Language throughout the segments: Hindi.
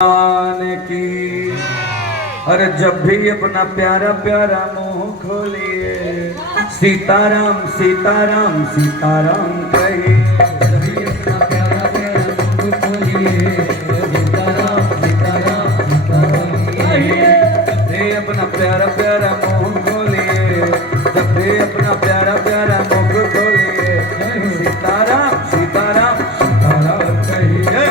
की। अरे जब भी अपना प्यारा प्यारा मुंह खोलिए सीताराम सीताराम सीताराम कहिए। जब भी अपना प्यारा प्यारा मुंह खोलिए सीताराम सीताराम सीताराम कहिए। जब भी अपना प्यारा प्यारा मुंह खोलिए, जब भी अपना प्यारा प्यारा मुंह खोलिए सीताराम सीताराम सीताराम कहिए।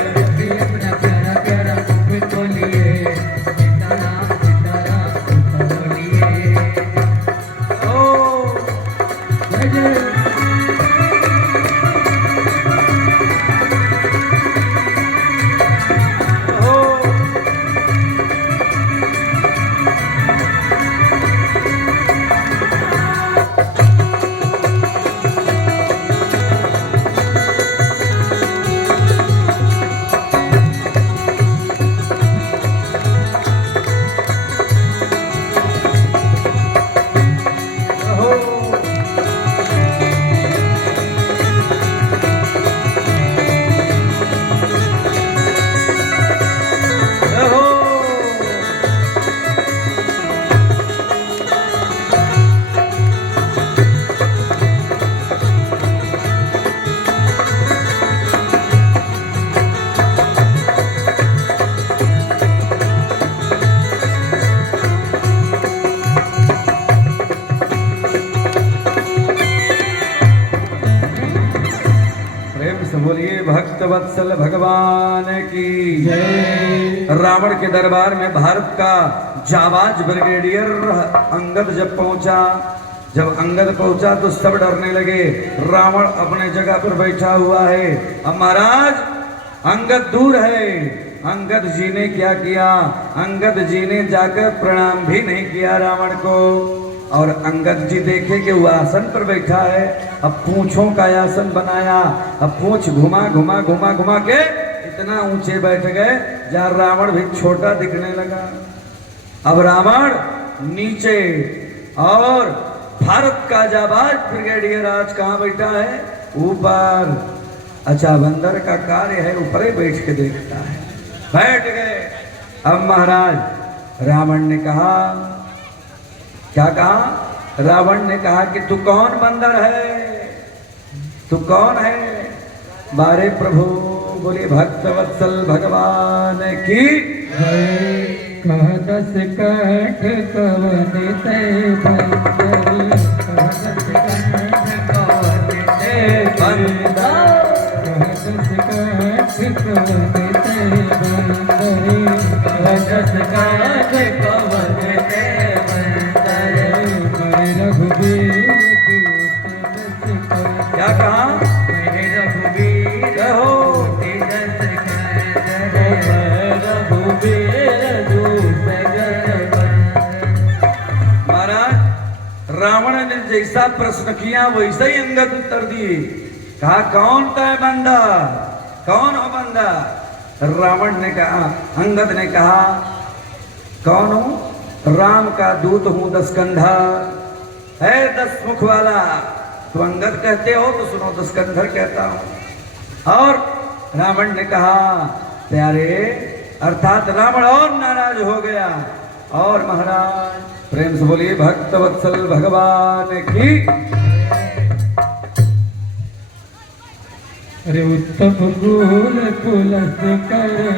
बोलिए भक्त वत्सल भगवान की जय। रावण के दरबार में भारत का जाबाज ब्रिगेडियर अंगद जब पहुंचा, जब अंगद पहुंचा तो सब डरने लगे। रावण अपने जगह पर बैठा हुआ है। अब महाराज अंगद दूर है। अंगद जी ने क्या किया? अंगद जी ने जाकर प्रणाम भी नहीं किया रावण को। और अंगद जी देखे कि वो आसन पर बैठा है। अब पूंछों का आसन बनाया। अब पूंछ घुमा घुमा घुमा घुमा के इतना ऊंचे बैठ गए जहां रावण भी छोटा दिखने लगा। अब रावण नीचे और भारत का जाबाज ब्रिगेडियर आज कहां बैठा है? ऊपर। अच्छा, बंदर का कार्य है ऊपर ही बैठ के देखता है। बैठ गए। अब महाराज रावण ने कहा, क्या कहा? रावण ने कहा कि तू कौन बंदर है? तू कौन है? बारे प्रभु बोले भक्त वत्सल भगवान की कह दस कठ कवन ते बंदर, कह दस कठ कवन ते बंदर, कह दस कठ कवन ते क्या कहा? महाराज रावण ने जैसा प्रश्न किया वैसा ही अंगद उत्तर दिए। कहा कौन है बंदा? कौन हो बंदा? रावण ने कहा, अंगद ने कहा कौन हूं? राम का दूत हूं, 10 कंधा है, 10 मुख वाला। तो अंगद कहते हो तो सुनो, 10 कंधर कहता हूं। और रावण ने कहा प्यारे, अर्थात रावण और नाराज हो गया। और महाराज प्रेम से बोलिए भक्त वत्सल भगवान की। अरे उत्तम कुल पुलस करना,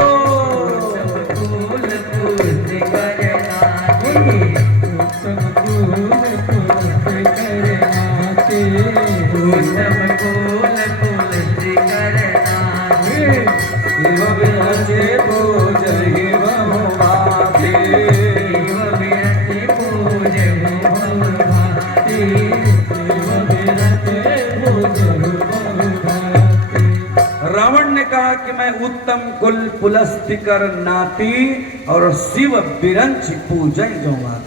उत्तम कुल पुलस करना, उत्तम कुल पुलस करना, उत्तम कुल पुलस करना, शिव विरचे पूजहि बहु भांति, शिव विरचे पूजहि बहु भांति, शिव विरचे पूजहि बहु भांति। रावण ने कहा कि मैं उत्तम कुल पुलस्ति कर नाती और शिव बिरंच पूजन जो बात।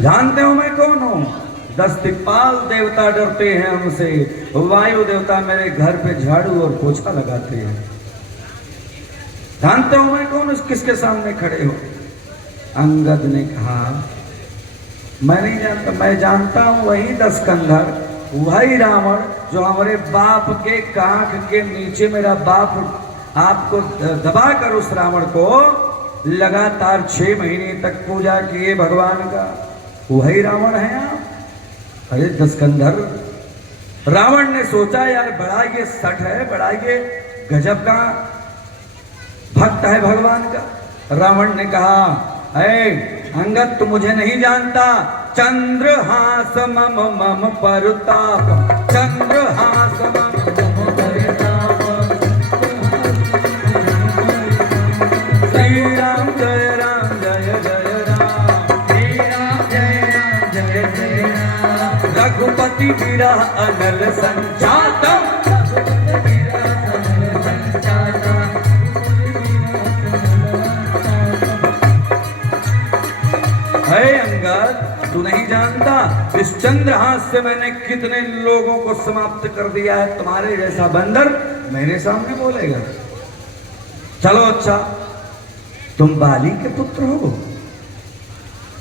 जानते हो मैं कौन हूं? 10 दिक्पाल देवता डरते हैं हमसे। वायु देवता मेरे घर पे झाड़ू और पोछा लगाते हैं। जानते हो मैं कौन? किसके सामने खड़े हो? अंगद ने कहा मैं नहीं जानता। मैं जानता हूं वही 10 कंधर, वही रावण जो हमारे बाप के कांख के नीचे मेरा बाप आपको दबाकर उस रावण को लगातार 6 महीने तक पूजा किए भगवान का। वही रावण है आप? अरे दस्कंधर, रावण ने सोचा यार बड़ा ये सठ है, बड़ा ये गजब का भक्त है भगवान का। रावण ने कहा, ऐ अंगद तू मुझे नहीं जानता, चंद्रहास मम मम परताप, चंद्रहास मम मम परताप। श्री राम जय जय राम, श्री राम जय राम, रघुपति विरह अनल संजातम, है अंगद तू नहीं जानता इस चंद्रहास से मैंने कितने लोगों को समाप्त कर दिया है। तुम्हारे जैसा बंदर मेरे सामने बोलेगा? चलो अच्छा, तुम बाली के पुत्र हो।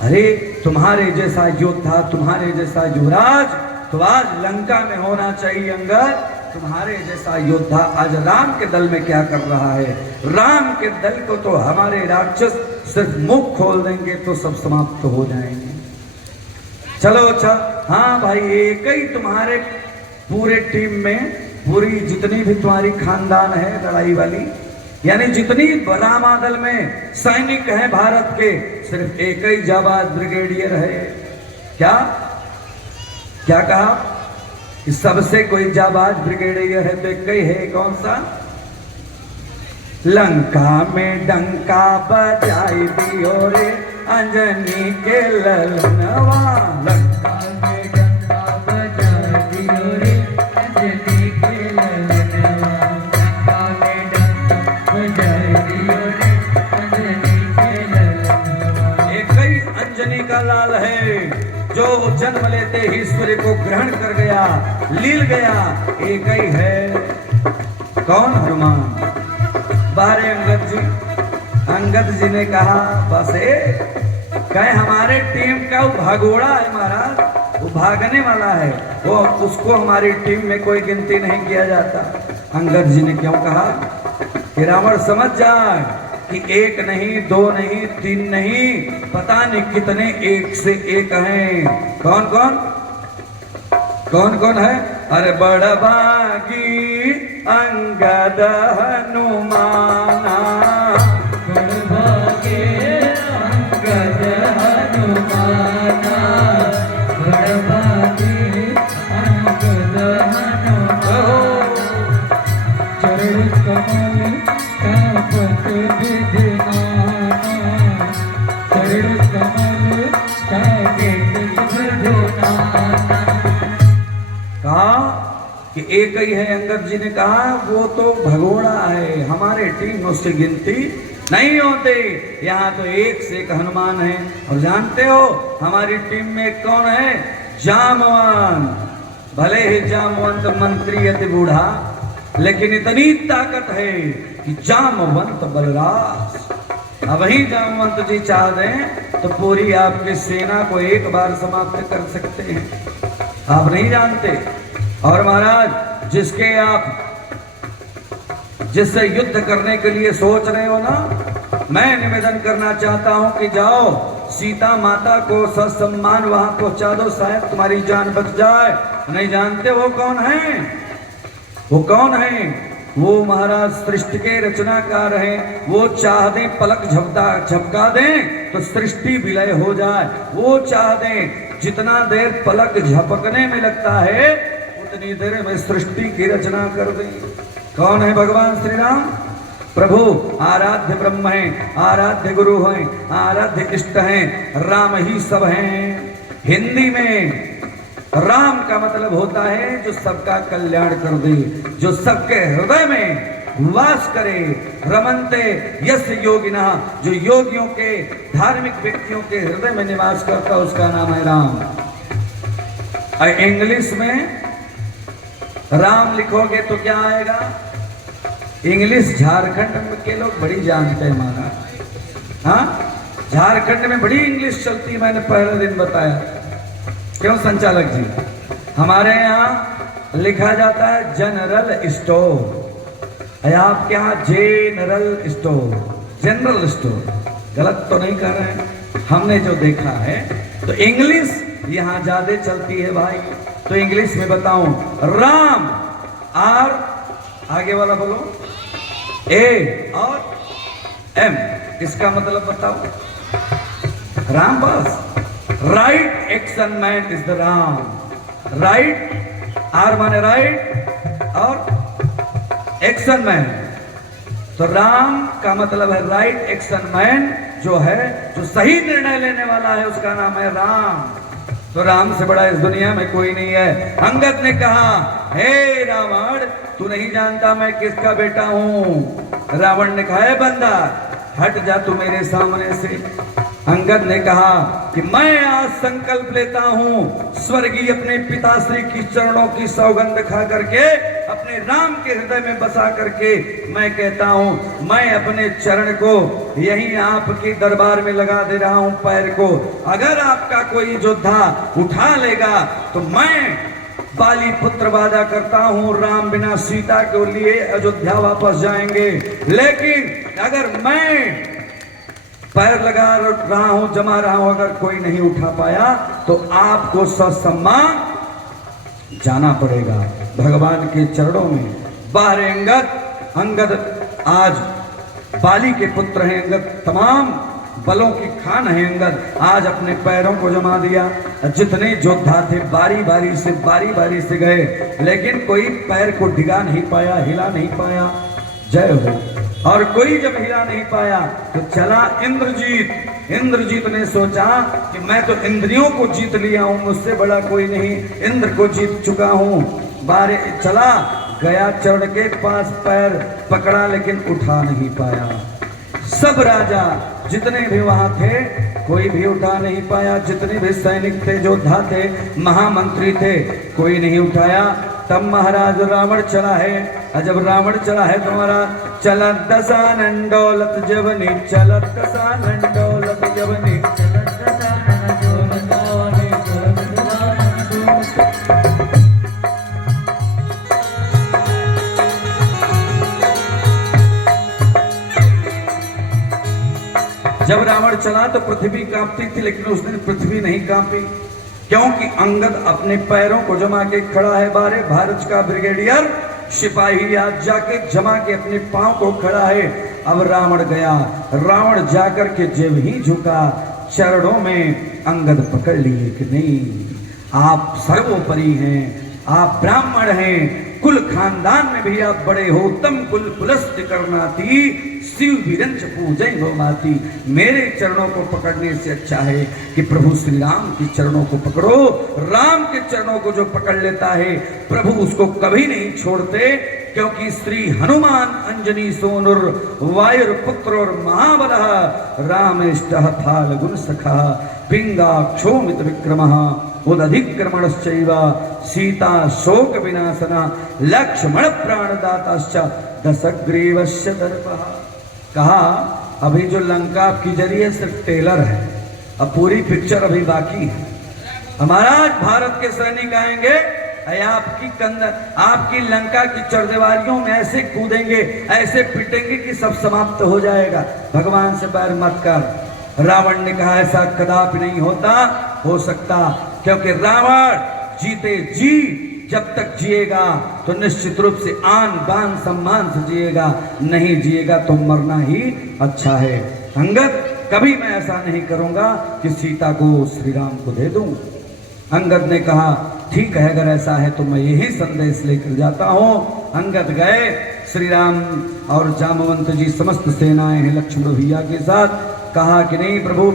अरे तुम्हारे जैसा योद्धा, तुम्हारे जैसा युवराज तो आज लंका में होना चाहिए अंगद। तुम्हारे जैसा योद्धा आज राम के दल में क्या कर रहा है? राम के दल को तो हमारे राक्षस सिर्फ मुख खोल देंगे तो सब समाप्त हो जाएंगे। चलो अच्छा, हाँ भाई, एक ही तुम्हारे पूरे टीम में, पूरी जितनी भी तुम्हारी खानदान है लड़ाई वाली, यानी जितनी रामादल में सैनिक हैं भारत के, सिर्फ एक ही जाबाज ब्रिगेडियर है। क्या क्या कहा कि सबसे कोई जाबाज ब्रिगेडियर है तो एक ही है, कौन सा? लंका में डंका बजाई दियो रे अंजनी के ललनवा, लंका में डंका बजाई दियो रे अंजनी के ललनवा, लंका में डंका बजाई दियो रे अंजनी के ललनवा। एक ही अंजनी का लाल है जो जन्म लेते ही सूर्य को ग्रहण कर गया, लील गया, एक ही है। कौन? हनुमान। बारे अंगद जी, अंगद जी ने कहा बस कहे हमारे टीम का वो भगोड़ा है महाराज, वो भागने वाला है, वो उसको हमारी टीम में कोई गिनती नहीं किया जाता। अंगद जी ने क्यों कहा कि रावण समझ जाए कि एक नहीं, दो नहीं, 3 नहीं, पता नहीं कितने एक से एक हैं। कौन कौन कौन कौन है? अरे बड़ा भागी अंगद हनुमाना, बड़ भागे अंगद हनुमाना, बड़ भागे अंगद हनुमाना, चरण कमल कापत विधनाना, चरण कमल कापत विधनाना। कहा कि एक ही है। अंगद जी ने कहा वो तो भगोड़ा है, हमारे टीम में उसकी गिनती नहीं होते। यहाँ तो एक से एक हनुमान है। और जानते हो हमारी टीम में कौन है? जामवंत। भले ही जामवंत मंत्री अति बूढ़ा, लेकिन इतनी ताकत है कि जामवंत बलराज। अब ही जामवंत जी चाह दें तो पूरी आपकी सेना को एक बार समाप्त कर सकते हैं, आप नहीं जानते। और महाराज जिससे युद्ध करने के लिए सोच रहे हो ना, मैं निवेदन करना चाहता हूं कि जाओ सीता माता को ससम्मान वहां पहुंचा दो, शायद तुम्हारी जान बच जाए। नहीं जानते वो कौन है? वो कौन है? वो महाराज सृष्टि के रचनाकार हैं। वो चाह दें पलक झपका दें तो सृष्टि विलय हो जाए। वो चाह दें जितना देर पलक झपकने में लगता है उतनी देर में सृष्टि की रचना कर दें। कौन है? भगवान श्री राम प्रभु। आराध्य ब्रह्म हैं, आराध्य गुरु हैं, आराध्य इष्ट हैं, राम ही सब हैं। हिंदी में राम का मतलब होता है जो सबका कल्याण कर दे, जो सबके हृदय में वास करे। रमन्ते यस योगिना, जो योगियों के, धार्मिक व्यक्तियों के हृदय में निवास करता है, उसका नाम है राम। इंग्लिश में राम लिखोगे तो क्या आएगा? इंग्लिश झारखंड के लोग बड़ी जानते हैं महाराज। हाँ, झारखंड में बड़ी इंग्लिश चलती है, मैंने पहले दिन बताया। क्यों संचालक जी? हमारे यहाँ लिखा जाता है जनरल स्टोर। आपके यहाँ जनरल स्टोर गलत तो नहीं कर रहे हैं, हमने जो देखा है तो इंग्लिश यहाँ ज्यादा चलती है भाई। तो इंग्लिश में बताऊं, राम आर आगे वाला बोलो ए और एम, इसका मतलब बताओ। राम बस right action man is the Ram. Right R माने राइट और एक्शन मैन, तो राम का मतलब है राइट एक्शन मैन, जो है जो सही निर्णय लेने वाला है उसका नाम है राम। तो राम से बड़ा इस दुनिया में कोई नहीं है। अंगद ने कहा, हे रावण तू नहीं जानता मैं किसका बेटा हूं। रावण ने कहा, हे बंदा हट जा तू मेरे सामने से। अंगद ने कहा कि मैं आज संकल्प लेता हूं स्वर्गीय अपने पिताश्री की चरणों की सौगंध खा करके, अपने राम के हृदय में बसा करके मैं कहता हूं मैं अपने चरण को यहीं आपके दरबार में लगा दे रहा हूं, पैर को। अगर आपका कोई योद्धा उठा लेगा तो मैं बाली पुत्र वादा करता हूं राम बिना सीता के लिए अयोध्या वापस जाएंगे। लेकिन अगर मैं पैर लगा रहा हूं, जमा रहा हूं, अगर कोई नहीं उठा पाया तो आपको ससम्मान जाना पड़ेगा भगवान के चरणों में। बाहर अंगद आज बाली के पुत्र हैं, अंगद तमाम बलों की खान है। अंगद आज अपने पैरों को जमा दिया। जितने योद्धा थे बारी बारी से गए, लेकिन कोई पैर को डिगा नहीं पाया, हिला नहीं पाया। जय हो। और कोई जब हिला नहीं पाया तो चला इंद्रजीत। इंद्रजीत ने सोचा कि मैं तो इंद्रियों को जीत लिया हूं, मुझसे बड़ा कोई नहीं, इंद्र को जीत चुका हूं। बारे चला गया, चढ़ के पास पैर पकड़ा लेकिन उठा नहीं पाया। सब राजा जितने भी वहां थे कोई भी उठा नहीं पाया। जितने भी सैनिक थे, योद्धा थे, महामंत्री थे, कोई नहीं उठाया। तब महाराज रावण चला है। जब रावण चला है तुम्हारा चलत दसानन डोलत जवनी, चलत दसानन डोलत जवनी, चलत दसानन डोलत जवनी, चलत दसानन डोलत। जब रावण चला तो पृथ्वी कांपती थी, लेकिन उस दिन पृथ्वी नहीं कांपी, क्योंकि अंगद अपने पैरों को जमा के खड़ा है। बारे भारत का ब्रिगेडियर सिपाही आज जाके जमा के अपने पांव को खड़ा है। अब रावण गया, रावण जाकर के जब ही झुका, चरणों में अंगद पकड़ लिए कि नहीं आप सर्वोपरि हैं, आप ब्राह्मण हैं, कुल खानदान में भी आप बड़े हो, तम कुल पुलस्त करनाती शिव विरंच पूजय भवमाती। मेरे चरणों को पकड़ने से अच्छा है कि प्रभु श्री राम के चरणों को पकड़ो। राम के चरणों को जो पकड़ लेता है प्रभु उसको कभी नहीं छोड़ते, क्योंकि श्री हनुमान अंजनी सोनुर वायुर पुत्र और महाबल राम इष्टः फाल गुण सखा पिंगा क्षोमित विक्रमः उदधिक्रमणश्चैव सीता शोक विनाशना लक्ष्मण प्राणदाताश्च दशग्रीवस्य दर्पः। कहा अभी जो लंका की जरिए सिर्फ टेलर है, अब पूरी पिक्चर अभी बाकी है। हमारा भारत के सैनिक आएंगे, आपकी लंका की चरदीवारियों में ऐसे कूदेंगे, ऐसे पिटेंगे कि सब समाप्त हो जाएगा। भगवान से बैर मत कर। रावण ने कहा ऐसा कदापि नहीं हो सकता, क्योंकि रावण जीते जी जब तक जिएगा तो निश्चित रूप से आन बान सम्मान से जिएगा, नहीं जिएगा तो मरना ही अच्छा है। अंगद कभी मैं ऐसा नहीं करूंगा कि सीता को श्री राम को दे दूं। अंगद ने कहा ठीक है, अगर ऐसा है तो मैं यही संदेश लेकर जाता हूं। अंगद गए, श्री राम और जामवंत जी समस्त सेनाएं हैं लक्ष्मण भैया के साथ। कहा कि नहीं प्रभु,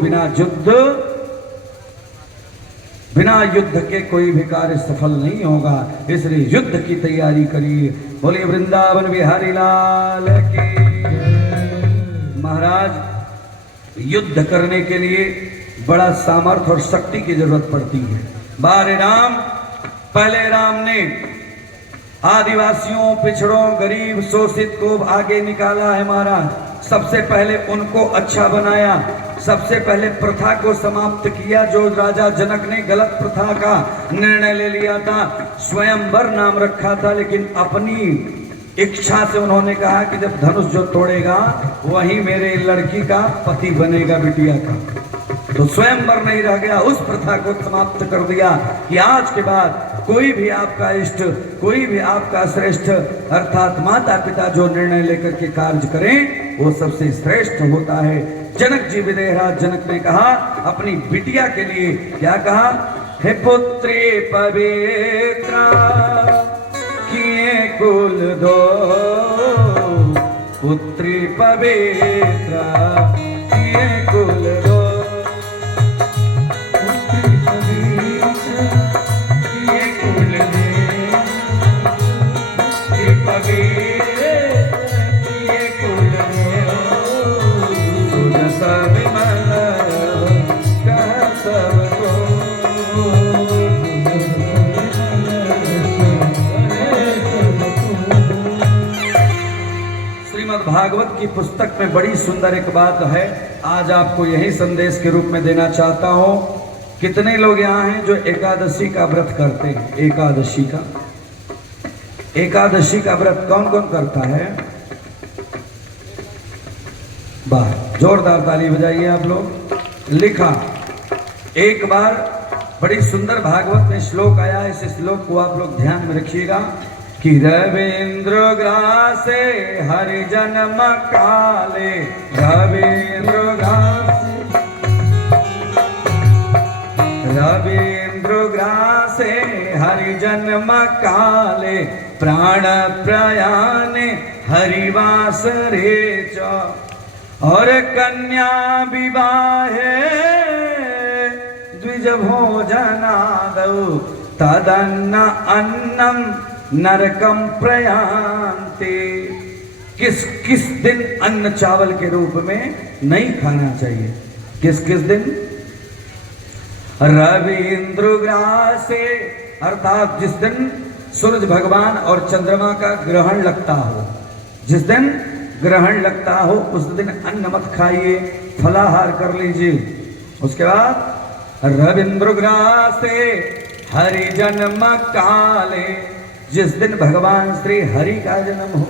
बिना युद्ध के कोई भी कार्य सफल नहीं होगा, इसलिए युद्ध की तैयारी करिए। बोलिए वृंदावन बिहारी लाल की। महाराज युद्ध करने के लिए बड़ा सामर्थ्य और शक्ति की जरूरत पड़ती है। पहले राम ने आदिवासियों, पिछड़ों, गरीब, शोषित को आगे निकाला है महाराज। सबसे पहले उनको अच्छा बनाया, सबसे पहले प्रथा को समाप्त किया जो राजा जनक ने गलत प्रथा का निर्णय ले लिया था। स्वयंवर नाम रखा था, लेकिन अपनी इच्छा से उन्होंने कहा कि जब धनुष जो तोड़ेगा वही मेरे लड़की का पति बनेगा, बिटिया का। तो स्वयंवर नहीं रह गया, उस प्रथा को समाप्त कर दिया कि आज के बाद कोई भी आपका इष्ट, कोई भी आपका श्रेष्ठ, अर्थात माता पिता जो निर्णय लेकर के कार्य करें वो सबसे श्रेष्ठ होता है। जनक जी विदेहराज जनक ने कहा अपनी बिटिया के लिए, क्या कहा? हे पुत्री पवित्रा किए कुल दो, पुत्री पवित्रा किए कुल दो, पुत्री पवित्रा किए कुल दो, पुत्री पवित्रा किए कुल दो, तुझ सब विमल कह सबको, भागवत की पुस्तक में बड़ी सुंदर एक बात है, आज आपको यही संदेश के रूप में देना चाहता हूं। कितने लोग यहाँ हैं जो एकादशी का व्रत करते हैं? एकादशी का व्रत कौन कौन करता है? वाह, जोरदार ताली बजाइए आप लोग। लिखा एक बार, बड़ी सुंदर भागवत में श्लोक आया, इस श्लोक को आप लोग ध्यान में रखिएगा कि रवीन्द्र ग्रासे हरिजन्म काले, रवीन्द्र ग्रासे हरिजन्म काले, प्राण प्रयाणे हरिवास रे च, और कन्या विवाहे द्विज भोजनादौ, तदन्न अन्नम नरकम प्रयांते। किस किस दिन अन्न चावल के रूप में नहीं खाना चाहिए? किस किस दिन? रवीन्द्र ग्रासे, अर्थात जिस दिन सूरज भगवान और चंद्रमा का ग्रहण लगता हो, जिस दिन ग्रहण लगता हो उस दिन अन्न मत खाइए, फलाहार कर लीजिए। उसके बाद रवीन्द्र ग्रासे हरिजन्म काले, जिस दिन भगवान श्री हरि का जन्म हो,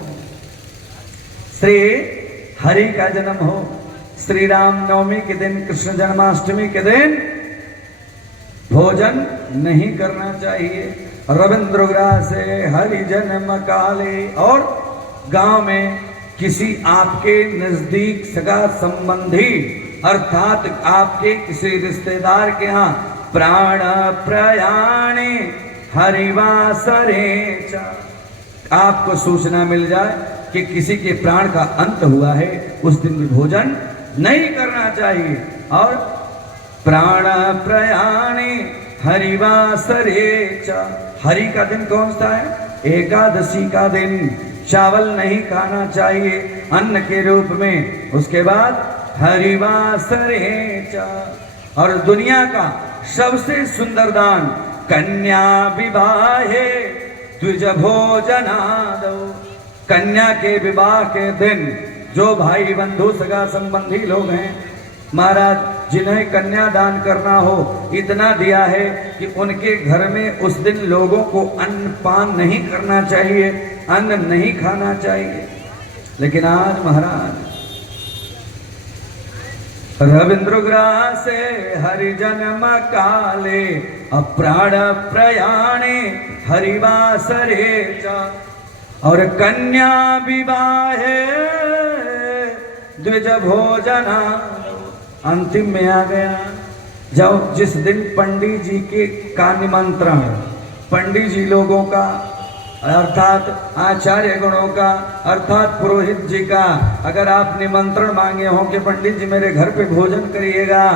श्री हरि का जन्म हो, श्री राम नवमी के दिन, कृष्ण जन्माष्टमी के दिन भोजन नहीं करना चाहिए। रवीन्द्र ग्रासे हरि जन्म काले, और गांव में किसी आपके नजदीक सगा संबंधी, अर्थात आपके किसी रिश्तेदार के यहाँ प्राण प्रयाणे हरिवासरे च, आपको सूचना मिल जाए कि किसी के प्राण का अंत हुआ है, उस दिन भी भोजन नहीं करना चाहिए। और प्राण प्रयाणे हरिवासरे च, हरि का दिन कौन सा है? एकादशी का दिन। चावल नहीं खाना चाहिए अन्न के रूप में। उसके बाद हरिवासरे च, और दुनिया का सबसे सुंदर दान कन्या विवाहे द्विज भोजनादौ, कन्या के विवाह के दिन जो भाई बंधु सगा संबंधी लोग हैं महाराज, जिन्हें कन्यादान करना हो, इतना दिया है कि उनके घर में उस दिन लोगों को अन्न पान नहीं करना चाहिए, अन्न नहीं खाना चाहिए। लेकिन आज महाराज रवीन्द्र ग्रासे हरिजन्म काले, अप्राण प्रयाणे हरिवासरे च, और कन्या विवाहे द्विज भोजना। अंतिम में आ गया, जब जिस दिन पंडित जी के का निमंत्रण, पंडित जी लोगों का, अर्थात आचार्य गणों का, अर्थात पुरोहित जी का, अगर आप निमंत्रण मांगे हो कि पंडित जी मेरे घर पे भोजन करिएगा,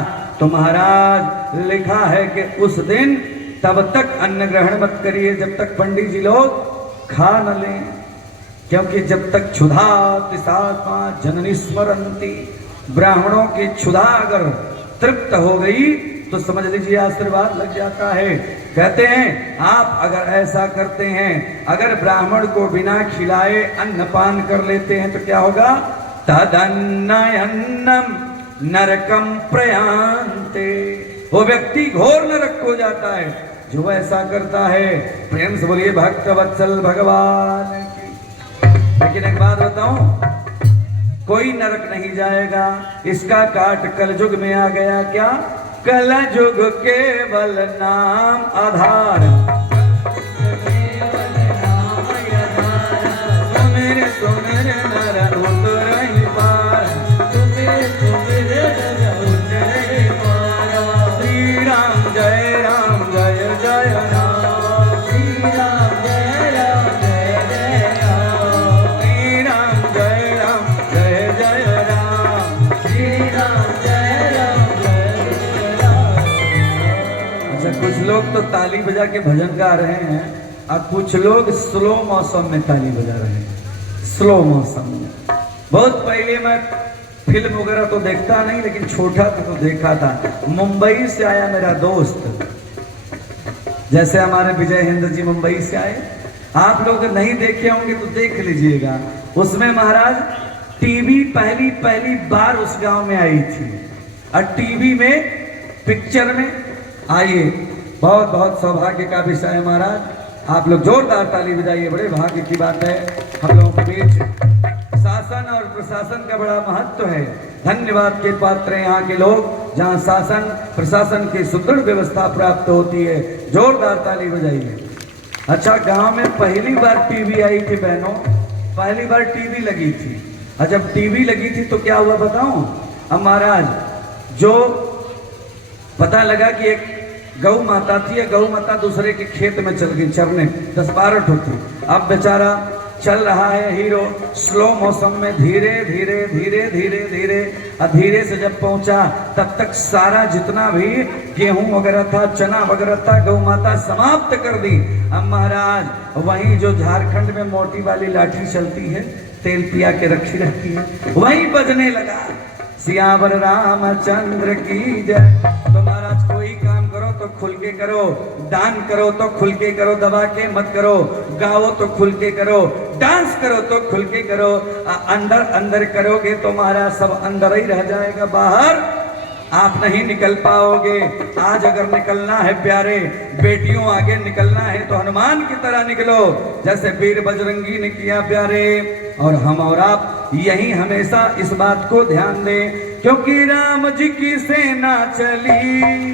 तो महाराज लिखा है कि उस दिन तब तक अन्न ग्रहण मत करिए जब तक पंडित जी लोग खा न लें, क्योंकि जब तक क्षुधा तिसात्मा जननी स्मरंती, ब्राह्मणों की क्षुधा अगर तृप्त हो गई तो समझ लीजिए आशीर्वाद लग जाता है। कहते हैं आप अगर ऐसा करते हैं, अगर ब्राह्मण को बिना खिलाए अन्नपान कर लेते हैं तो क्या होगा? तदन्नयन्नम नरकम प्रयांते, वो व्यक्ति घोर नरक हो जाता है जो ऐसा करता है। प्रेम से बोलिए भक्त वत्सल भगवान की। लेकिन एक बात बताऊं, कोई नरक नहीं जाएगा। इसका काट कलयुग में आ गया। क्या? कलयुग केवल नाम आधार। सुमिर सुमिर नर उतरहि पार। श्री राम जय जय राम। श्री राम जय जय राम। श्री राम जय जय राम। श्री राम जय जय राम। अच्छा, कुछ लोग तो ताली बजा के भजन गा रहे हैं और कुछ लोग स्लो मौसम में ताली बजा रहे हैं। स्लो मौसम में बहुत पहले मैं फिल्म वगैरह तो देखता नहीं, लेकिन छोटा था तो देखा था। मुंबई से आया मेरा दोस्त, जैसे हमारे विजय हिंद जी मुंबई से आए। आप लोग नहीं देखे होंगे तो देख लीजिएगा। उसमें महाराज टीवी पहली बार उस गांव में आई थी और टीवी में पिक्चर में आइए। बहुत बहुत सौभाग्य का विषय है महाराज। आप लोग जोरदार ताली बजाइए। बड़े भाग्य की बात है। हम लोगों के बीच शासन और प्रशासन का बड़ा महत्व है। धन्यवाद के पात्र हैं यहाँ के लोग, जहाँ शासन प्रशासन की सुदृढ़ व्यवस्था प्राप्त होती है। जोरदार ताली बजाइए। अच्छा, गांव में पहली बार टीवी आई थी बहनों, पहली बार टीवी लगी थी। और जब टीवी लगी थी तो क्या हुआ बताऊं? अब महाराज, जो पता लगा कि एक गौ माता थी, गौ माता दूसरे के खेत में चल गई चरने, 10-12 ठोकी। अब बेचारा चल रहा है हीरो स्लो मौसम में, धीरे धीरे धीरे धीरे धीरे और धीरे से जब पहुंचा तब तक सारा जितना भी गेहूं वगैरह था, चना वगैरह था, गौ माता समाप्त कर दी। अब महाराज वहीं जो झारखंड में मोटी वाली लाठी चलती है, तेल पिया के रखी रहती है, वहीं बजने लगा सियावर रामचंद्र की जय। तो महाराज कोई काम करो तो खुल के करो, दान करो तो खुल के करो, दबा के मत करो, गाओ तो खुल के करो, डांस करो तो खुल के करो। अंदर अंदर करोगे तो महाराज सब अंदर ही रह जाएगा, बाहर आप नहीं निकल पाओगे। आज अगर निकलना है प्यारे बेटियों, आगे निकलना है तो हनुमान की तरह निकलो, जैसे वीर बजरंगी ने किया प्यारे। और हम और आप यही हमेशा इस बात को ध्यान दें, क्योंकि राम जी की सेना चली,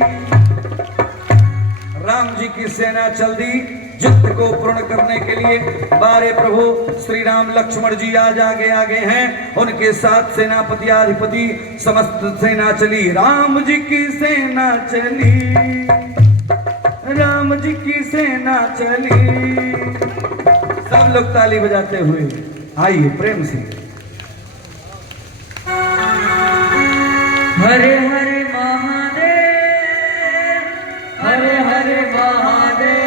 राम जी की सेना चल दी युद्ध को पूर्ण करने के लिए। बारे प्रभु श्री राम लक्ष्मण जी आज आगे आगे हैं, उनके साथ सेनापति अधिपति समस्त सेना चली। राम जी की सेना चली, राम जी की सेना चली। सब लोग ताली बजाते हुए आइए प्रेम से। हरे हरे महादेव, हरे हरे महादेव,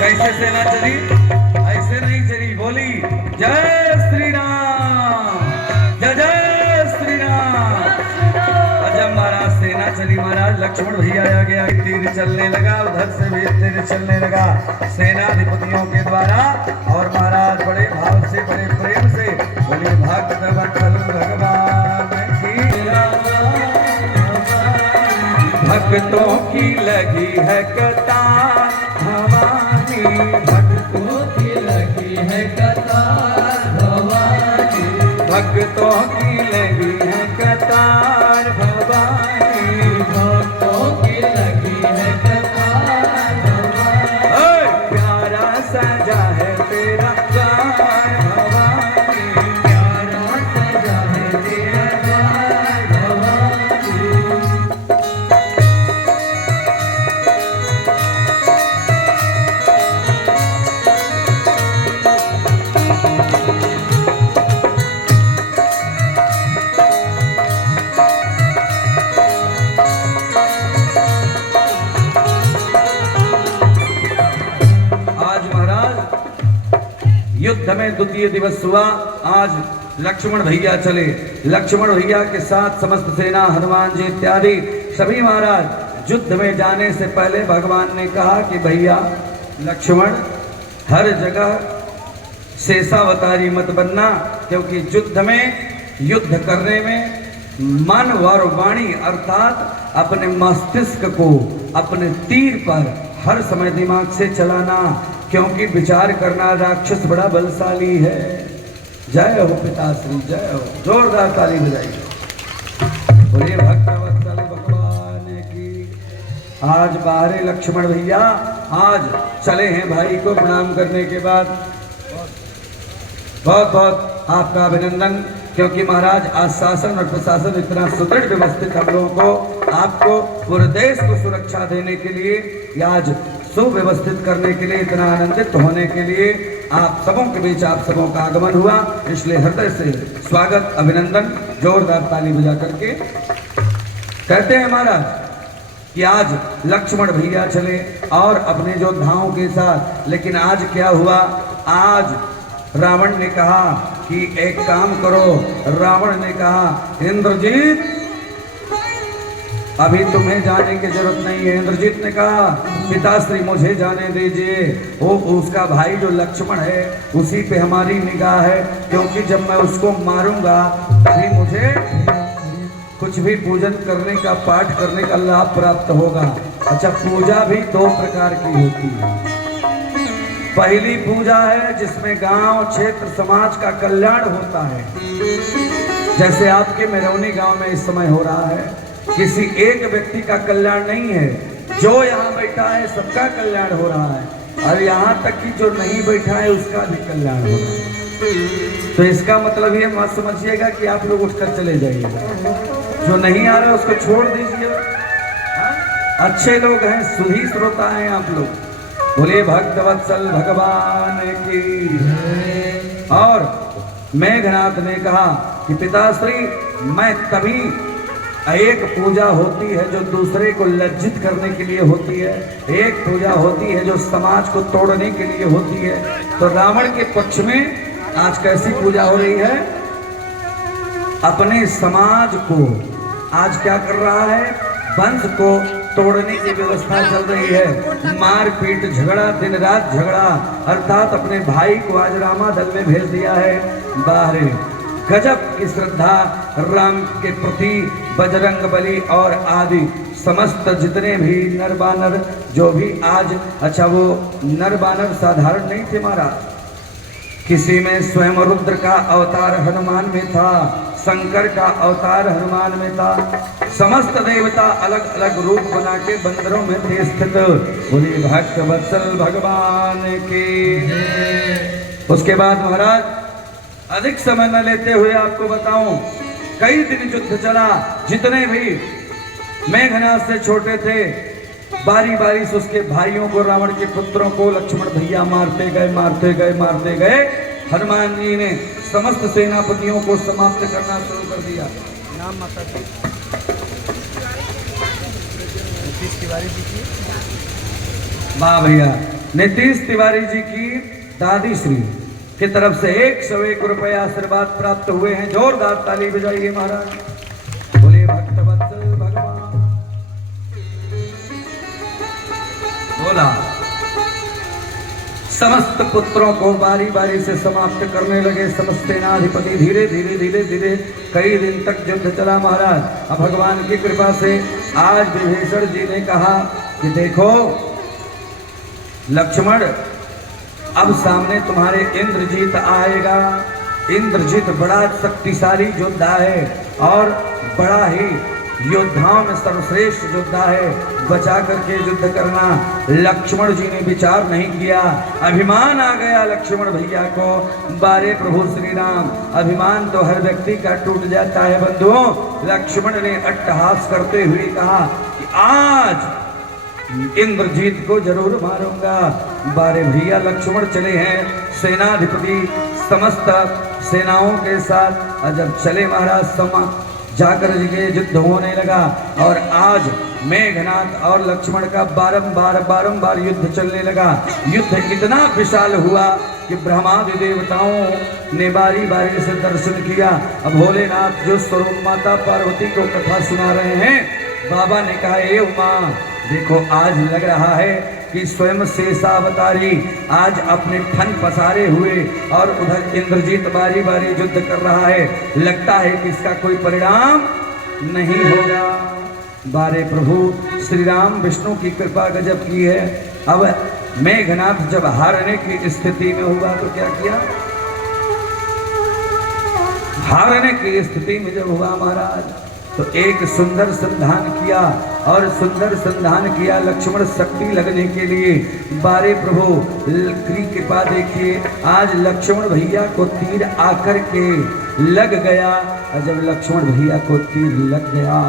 कैसे सेना चली? ऐसे नहीं चली, बोली जय श्री राम, जय जय श्री राम। जब महाराज सेना चली, महाराज लक्ष्मण भैया आ गया, तीर चलने लगा, उधर से भी तीर चलने लगा सेनाधिपतियों के द्वारा। और महाराज बड़े भाव से बड़े प्रेम से बोले भक्त वत्सल भगवान की, भक्तों की लगी है कतार भवानी, भक्तों भक्तों की लगी है कतार भवानी, भक्तों की लगी है कतार भवानी, ओए प्यारा सजा है तेरा द्वार भवानी, प्यारा सजा है तेरा द्वार भवानी। आज महाराज युद्ध में द्वितीय दिवस हुआ। आज लक्ष्मण भैया चले। लक्ष्मण भैया के साथ समस्त सेना, हनुमान जी इत्यादि सभी महाराज युद्ध में जाने से पहले भगवान ने कहा कि भैया लक्ष्मण हर जगह शेषावतारी मत बनना, क्योंकि युद्ध करने में मन और वाणी अर्थात अपने मस्तिष्क को अपने तीर पर हर समय दिमाग से चलाना, क्योंकि विचार करना राक्षस बड़ा बलशाली है। जय हो पिताश्री, जय हो। जोरदार ताली बजाइए। बोले भक्तवत्सल भगवान की। आज बाहरे लक्ष्मण भैया आज चले हैं भाई को प्रणाम करने के बाद। बहुत बहुत आपका अभिनंदन, क्योंकि महाराज आज शासन और प्रशासन इतना सुदृढ़ व्यवस्थित हम लोगों को, आपको पूरे देश को सुरक्षा देने के लिए या आज सुव्यवस्थित करने के लिए, इतना आनंदित होने के लिए आप सबों के बीच आप सबों का आगमन हुआ, इसलिए हृदय से स्वागत अभिनंदन जोरदार ताली बजा करके कहते हैं महाराज कि आज लक्ष्मण भैया चले और अपने योद्धाओं के साथ। लेकिन आज क्या हुआ, आज रावण ने कहा कि एक काम करो। रावण ने कहा इंद्रजीत अभी तुम्हें जाने की जरूरत नहीं है। इंद्रजीत ने कहा पिताश्री मुझे जाने दीजिए, वो उसका भाई जो लक्ष्मण है उसी पे हमारी निगाह है, क्योंकि जब मैं उसको मारूंगा तभी मुझे कुछ भी पूजन करने का, पाठ करने का लाभ प्राप्त होगा। अच्छा, पूजा भी दो प्रकार की होती है। पहली पूजा है जिसमें गांव, क्षेत्र, समाज का कल्याण होता है, जैसे आपके मेरौनी गांव में इस समय हो रहा है। किसी एक व्यक्ति का कल्याण नहीं है, जो यहाँ बैठा है सबका कल्याण हो रहा है, और यहाँ तक कि जो नहीं बैठा है उसका भी कल्याण हो रहा है। तो इसका मतलब ये मत समझिएगा कि आप लोग उठकर चले जाइएगा, जो नहीं आ रहा उसको छोड़ दीजिए। अच्छे लोग हैं, सुधी श्रोता हैं आप लोग। बोले भक्तवत्सल भगवान की। और मेघनाथ ने कहा कि पिताश्री मैं तभी, एक पूजा होती है जो दूसरे को लज्जित करने के लिए होती है, एक पूजा होती है जो समाज को तोड़ने के लिए होती है। तो रावण के पक्ष में आज कैसी पूजा हो रही है, अपने समाज को आज क्या कर रहा है, वंश को तोड़ने की व्यवस्था चल रही है। मारपीट, झगड़ा, दिन रात झगड़ा, अर्थात अपने भाई को आज रामा दल में भेज दिया है। बाहर गजब की श्रद्धा राम के प्रति बजरंग बली और आदि समस्त जितने भी नर बानर जो भी आज, अच्छा वो नर बानर साधारण नहीं थे महाराज, किसी में स्वयं रुद्र का अवतार हनुमान में था, शंकर का अवतार हनुमान में था, समस्त देवता अलग अलग रूप बना के बंदरों में थे स्थित। बोली भक्त वत्सल भगवान की। उसके बाद महाराज अधिक समय न लेते हुए आपको बताऊं, कई दिन युद्ध चला। जितने भी मेघनाथ से छोटे थे, बारी बारी से उसके भाइयों को, रावण के पुत्रों को लक्ष्मण भैया मारते गए, मारते गए, मारते गए। हनुमान जी ने समस्त सेनापतियों को समाप्त करना शुरू कर दिया। नाम माता जी नीतीश तिवारी जी की, वाह भैया, नीतीश तिवारी जी की दादी श्री की तरफ से 101 रुपया आशीर्वाद प्राप्त हुए हैं। जोरदार ताली बजाइए महाराज। बोले भक्तवत्सल भगवान। बोला समस्त पुत्रों को बारी बारी से समाप्त करने लगे समस्त सेनाधिपति। धीरे धीरे धीरे धीरे कई दिन तक युद्ध चला महाराज। अब भगवान की कृपा से आज विभीषण जी ने कहा कि देखो लक्ष्मण, अब सामने तुम्हारे इंद्रजीत आएगा, इंद्रजीत बड़ा शक्तिशाली योद्धा है और बड़ा ही योद्धाओं में सर्वश्रेष्ठ योद्धा है। बचा करके युद्ध करना लक्ष्मण जी ने विचार नहीं किया। अभिमान आ गया लक्ष्मण भैया को। बारे प्रभु श्री राम, अभिमान तो हर व्यक्ति का टूट जाता है बंधुओं। लक्ष्मण ने अट्टहास करते हुए कहा कि आज इंद्रजीत को जरूर मारूंगा। बारे भैया लक्ष्मण चले हैं सेनाधिपति समस्त सेनाओं के साथ। और जब चले महाराज जाकर के युद्ध होने लगा और आज मेघनाथ और लक्ष्मण का बारंबार युद्ध चलने लगा। युद्ध इतना विशाल हुआ कि ब्रह्मादि देवताओं ने बारी बारी से दर्शन किया। अब भोलेनाथ जो स्वरूप माता पार्वती को कथा सुना रहे हैं, बाबा ने कहा ए उमा देखो, आज लग रहा है कि स्वयं शेषावतारी आज अपने फन पसारे हुए और उधर इंद्रजीत बारी बारी युद्ध कर रहा है। लगता है कि इसका कोई परिणाम नहीं होगा। बारे प्रभु श्री राम विष्णु की कृपा गजब की है। अब मेघनाथ जब हारने की स्थिति में हुआ तो क्या किया? हारने की स्थिति में जब हुआ महाराज तो एक सुंदर संधान किया और सुंदर संधान किया लक्ष्मण शक्ति लगने के लिए। बारे प्रभु की कृपा देखिए, आज लक्ष्मण भैया को तीर आकर के लग गया। और जब लक्ष्मण भैया को तीर लग गया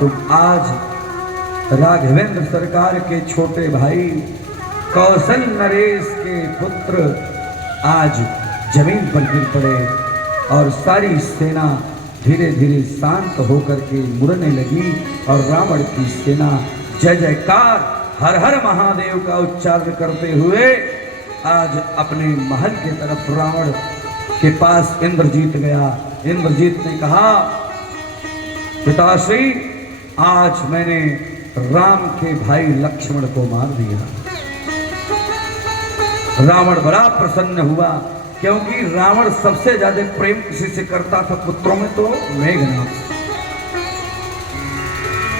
तो आज राघवेंद्र सरकार के छोटे भाई कौशल नरेश के पुत्र आज जमीन पर गिर पड़े और सारी सेना धीरे धीरे शांत होकर के मुड़ने लगी और रावण की सेना जय जयकार हर हर महादेव का उच्चारण करते हुए आज अपने महल की तरफ रावण के पास इंद्रजीत गया। इंद्रजीत ने कहा पिताश्री, आज मैंने राम के भाई लक्ष्मण को मार दिया। रावण बड़ा प्रसन्न हुआ क्योंकि रावण सबसे ज्यादा प्रेम किसी से करता था पुत्रों में तो मेघनाथ।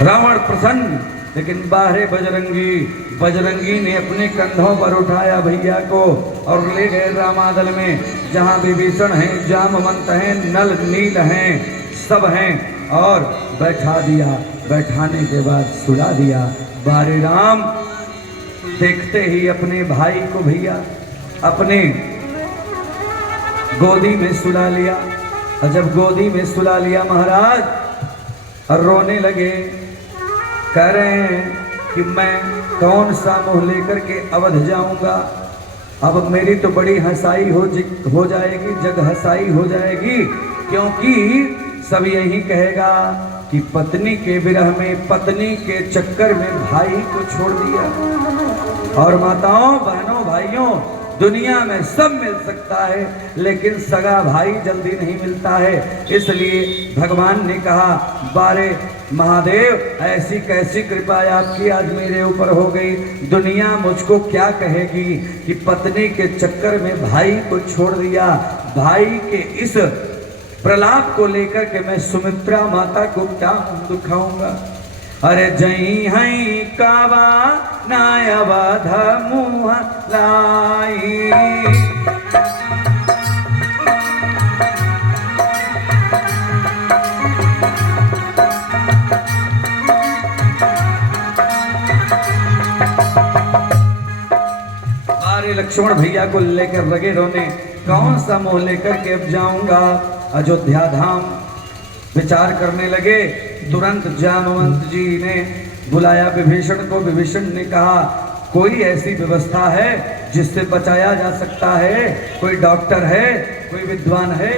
रावण प्रसन्न, लेकिन बाहरे बजरंगी ने अपने कंधों पर उठाया भैया को और ले गए रामादल में, जहां विभीषण हैं, जामवंत हैं, नल नील हैं, सब हैं, और बैठा दिया। बैठाने के बाद सुला दिया। बारे राम देखते ही अपने भाई को भैया अपने गोदी में सुला लिया। और जब गोदी में सुला लिया महाराज और रोने लगे, कह रहे हैं कि मैं कौन सा मुंह लेकर के अवध जाऊंगा। अब मेरी तो बड़ी हंसाई हो जाएगी, जग हंसाई हो जाएगी, क्योंकि सब यही कहेगा कि पत्नी के विरह में, पत्नी के चक्कर में भाई को छोड़ दिया। और माताओं बहनों भाइयों, दुनिया में सब मिल सकता है लेकिन सगा भाई जल्दी नहीं मिलता है। इसलिए भगवान ने कहा बारे महादेव ऐसी कैसी कृपा आपकी आज मेरे ऊपर हो गई। दुनिया मुझको क्या कहेगी कि पत्नी के चक्कर में भाई को छोड़ दिया। भाई के इस प्रलाप को लेकर के मैं सुमित्रा माता को क्या दुखाऊंगा। अरे जई हई कावा नायवध मुँह लाई। अरे लक्ष्मण भैया को लेकर लगे रोने, कौन सा मुँह लेकर के अब जाऊंगा अयोध्या धाम। विचार करने लगे। तुरंत जामवंत जी ने बुलाया विभीषण को। विभीषण ने कहा कोई ऐसी व्यवस्था है जिससे बचाया जा सकता है? कोई डॉक्टर है, कोई विद्वान है?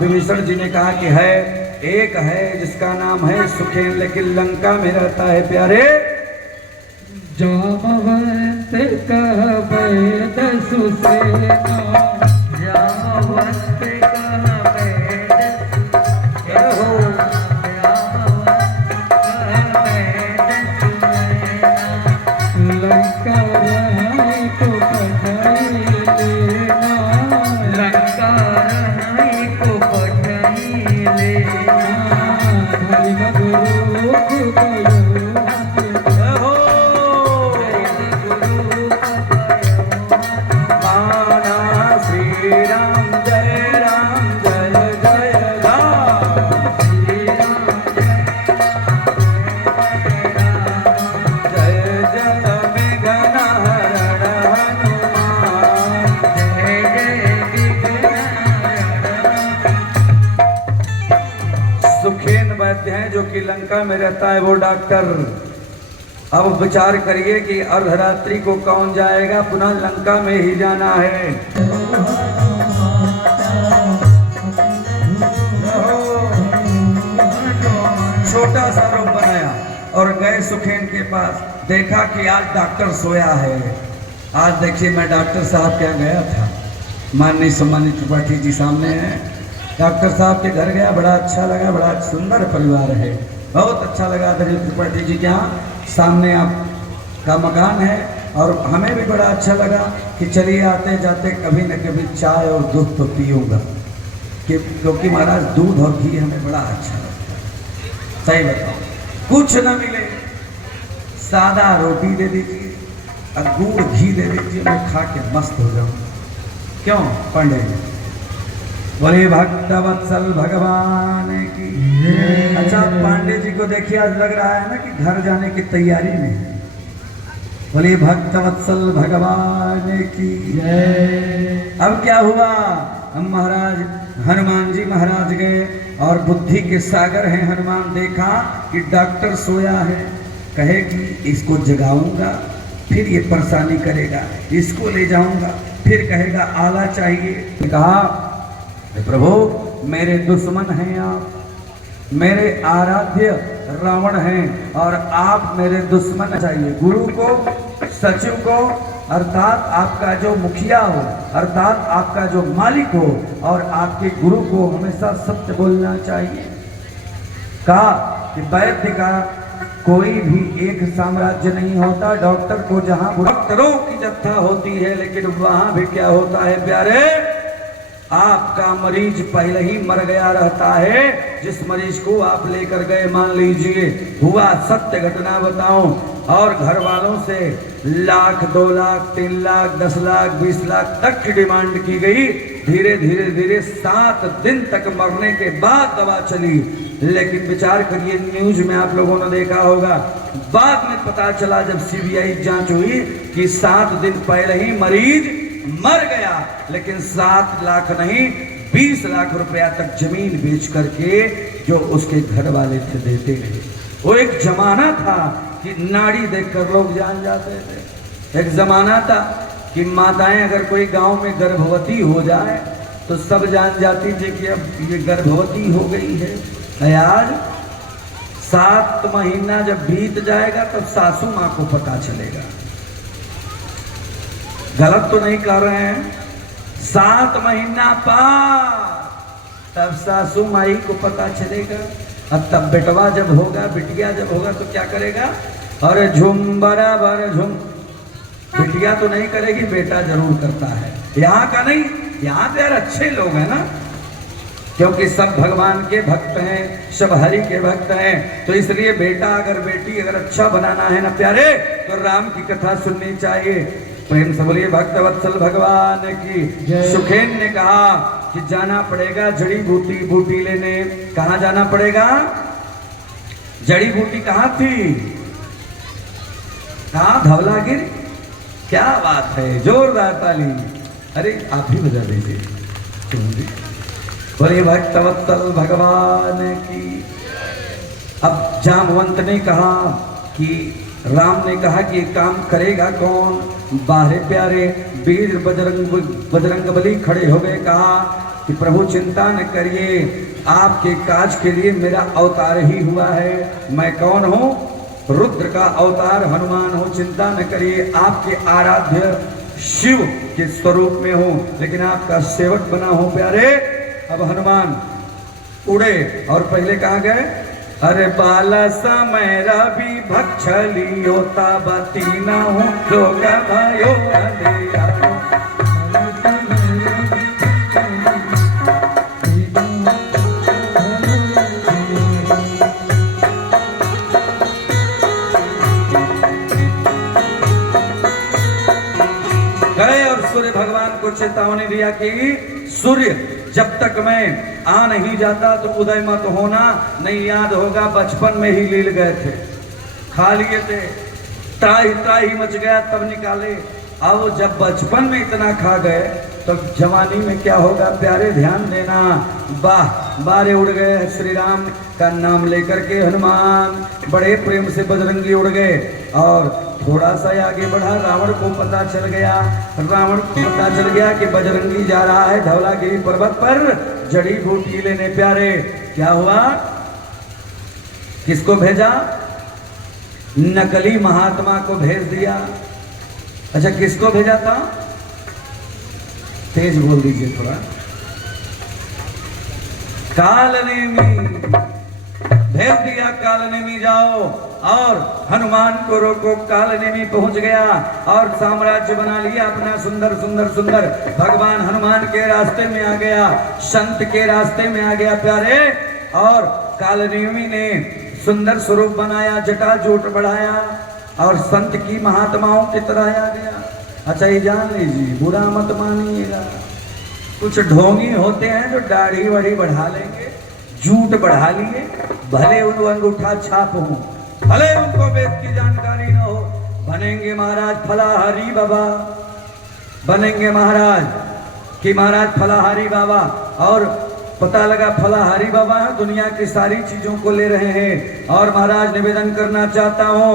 विभीषण जी ने कहा कि है, एक है जिसका नाम है सुखेन, लेकिन लंका में रहता है प्यारे। जामवंत कहबे दसु सेना, जामवंत श्री राम जय है जो कि लंका में रहता है वो डॉक्टर। अब विचार करिए कि अर्धरात्रि को कौन जाएगा, पुनः लंका में ही जाना है। छोटा सा रूम बनाया और गए सुखेन के पास, देखा कि आज डॉक्टर सोया है। आज देखिए मैं डॉक्टर साहब के यहाँ गया था, माननीय सम्मानित त्रिपाठी जी सामने हैं। डॉक्टर साहब के घर गया, बड़ा अच्छा लगा, बड़ा सुंदर परिवार है, बहुत अच्छा लगा। त्रिपाठी जी के यहाँ सामने आपका मकान है और हमें भी बड़ा अच्छा लगा कि चलिए आते जाते कभी न कभी चाय और दूध तो पीऊँगा, क्योंकि महाराज दूध और घी हमें बड़ा अच्छा लगता है। सही बताओ, कुछ न मिले सादा रोटी दे दीजिए और गुड़ घी दे दीजिए, मैं खा के मस्त हो जाऊँ। क्यों पांडे जी? बोले भक्त वत्सल भगवान की। अच्छा पांडे जी को देखिए, आज लग रहा है ना कि घर जाने की तैयारी में है। बोले भक्त वत्सल भगवान की जय। अब क्या हुआ, हम महाराज हनुमान जी महाराज गए और बुद्धि के सागर हैं हनुमान। देखा कि डॉक्टर सोया है, कहे कि इसको जगाऊंगा फिर ये परेशानी करेगा, इसको ले जाऊंगा फिर कहेगा आला चाहिए। कहा प्रभु मेरे दुश्मन हैं आप, मेरे आराध्य रावण हैं और आप मेरे दुश्मन चाहिए। गुरु को, सचिव को, अर्थात आपका जो मुखिया हो, अर्थात आपका जो मालिक हो, और आपके गुरु को हमेशा सत्य बोलना चाहिए। कहा कि वैद्य का कोई भी एक साम्राज्य नहीं होता, डॉक्टर को जहां डॉक्टरों की जत्था होती है, लेकिन वहां भी क्या होता है प्यारे, आपका मरीज पहले ही मर गया रहता है। जिस मरीज को आप लेकर गए, मान लीजिए हुआ सत्य घटना बताऊं, और घर वालों से लाख, 2 लाख, 3 लाख, 10 लाख, 20 लाख तक की डिमांड की गई। धीरे धीरे धीरे 7 दिन तक मरने के बाद दवा चली। लेकिन विचार करिए, न्यूज में आप लोगों ने देखा होगा, बाद में पता चला जब सीबीआई जांच हुई कि 7 दिन पहले ही मरीज मर गया, लेकिन 7 लाख नहीं 20 लाख रुपया तक जमीन बेच करके जो उसके घर वाले थे देते रहे। वो एक जमाना था कि नाड़ी देखकर लोग जान जाते थे। एक जमाना था कि माताएं अगर कोई गांव में गर्भवती हो जाए तो सब जान जाती थी कि अब ये गर्भवती हो गई है। आज 7 महीना जब बीत जाएगा तब सासू माँ को पता चलेगा। गलत तो नहीं कर रहे हैं? 7 महीना पार तब सासू माई को पता चलेगा। अब तब बेटवा जब होगा, बिटिया जब होगा तो क्या करेगा? अरे झुम बराबर झुम। बिटिया तो नहीं करेगी, बेटा जरूर करता है। यहाँ का नहीं, यहाँ तो यार अच्छे लोग हैं ना, क्योंकि सब भगवान के भक्त हैं, सब हरि के भक्त हैं। तो इसलिए बेटा अगर बेटी अगर अच्छा बनाना है ना प्यारे, तो राम की कथा सुननी चाहिए। प्रेम से बोलिए भक्त वत्सल भगवान की। सुखेन ने कहा कि जाना पड़ेगा जड़ी बूटी लेने। कहाँ जाना पड़ेगा? जड़ी बूटी कहाँ थी? कहाँ? धवलागिरी। क्या बात है, जोरदार ताली। अरे आप ही बजा दीजिए। बोलिए भक्त वत्सल भगवान की। अब जामवंत ने कहा कि राम ने कहा कि काम करेगा कौन? बाहरे प्यारे वीर बजरंग बली खड़े हो गए। कहा कि प्रभु चिंता न करिए, आपके काज के लिए मेरा अवतार ही हुआ है। मैं कौन हूँ? रुद्र का अवतार हनुमान हूँ। चिंता न करिए, आपके आराध्य शिव के स्वरूप में हूँ, लेकिन आपका सेवक बना हूँ प्यारे। अब हनुमान उड़े और पहले कहाँ गए? अरे बाला समयरा भी भक्षलियो ताबती ना हूँ लोग भयो अंधेरा। गए और सूर्य भगवान को चेतावनी दिया कि सूर्य जब तक मैं आ नहीं जाता तो उदय मत होना। नहीं याद होगा बचपन में ही लील गए थे, खा लिए थे, त्राही त्राही मच गया तब निकाले। अब जब बचपन में इतना खा गए तो जवानी में क्या होगा प्यारे, ध्यान देना। वाह, बारे उड़ गए श्री राम का नाम लेकर के हनुमान, बड़े प्रेम से बजरंगी उड़ गए। और थोड़ा सा आगे बढ़ा, रावण को पता चल गया, कि बजरंगी जा रहा है धौलागिरी पर्वत पर जड़ी बूटी लेने। प्यारे, क्या हुआ, किसको भेजा? नकली महात्मा को भेज दिया। अच्छा, किसको भेजा था? तेज बोल दीजिए थोड़ा। कालनेमी भेज दिया, कालनेमी जाओ और हनुमान को रोको। कालनेमी पहुंच गया और साम्राज्य बना लिया अपना, सुंदर सुंदर सुंदर। भगवान हनुमान के रास्ते में आ गया, संत के रास्ते में आ गया प्यारे। और कालनेमी ने सुंदर स्वरूप बनाया, जटा जूट बढ़ाया और संत की महात्माओं की तरह आ गया। अच्छा, ये जान लीजिए, बुरा मत मानिएगा। कुछ ढोंगी होते हैं जो दाढ़ी वाढ़ी बढ़ा लेंगे, जूट बढ़ा लिए, भले उन अंगूठा छाप हो, भले उनको वेद की जानकारी न हो, बनेंगे महाराज फलाहारी बाबा, बनेंगे महाराज कि महाराज फलाहारी बाबा। और पता लगा फलाहारी बाबा दुनिया की सारी चीजों को ले रहे हैं। और महाराज निवेदन करना चाहता हूँ,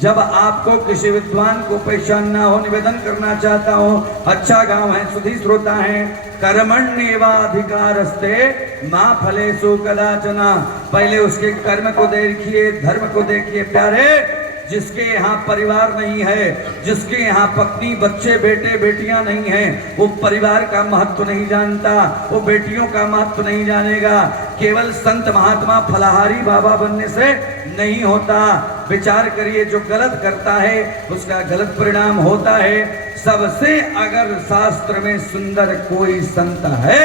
जब आपको किसी विद्वान को पहचानना हो, निवेदन करना चाहता हूँ, अच्छा गांव है, सुधी श्रोता है, कर्मण्येवाधिकारस्ते मां फलेषु कदाचन। पहले उसके कर्म को देखिए, धर्म को देखिए प्यारे। जिसके यहाँ परिवार नहीं है, जिसके यहाँ पत्नी बच्चे बेटे बेटियां नहीं हैं, वो परिवार का महत्व नहीं जानता, वो बेटियों का महत्व नहीं जानेगा। केवल संत महात्मा फलाहारी बाबा बनने से नहीं होता। विचार करिए, जो गलत करता है उसका गलत परिणाम होता है। सबसे अगर शास्त्र में सुंदर कोई संत है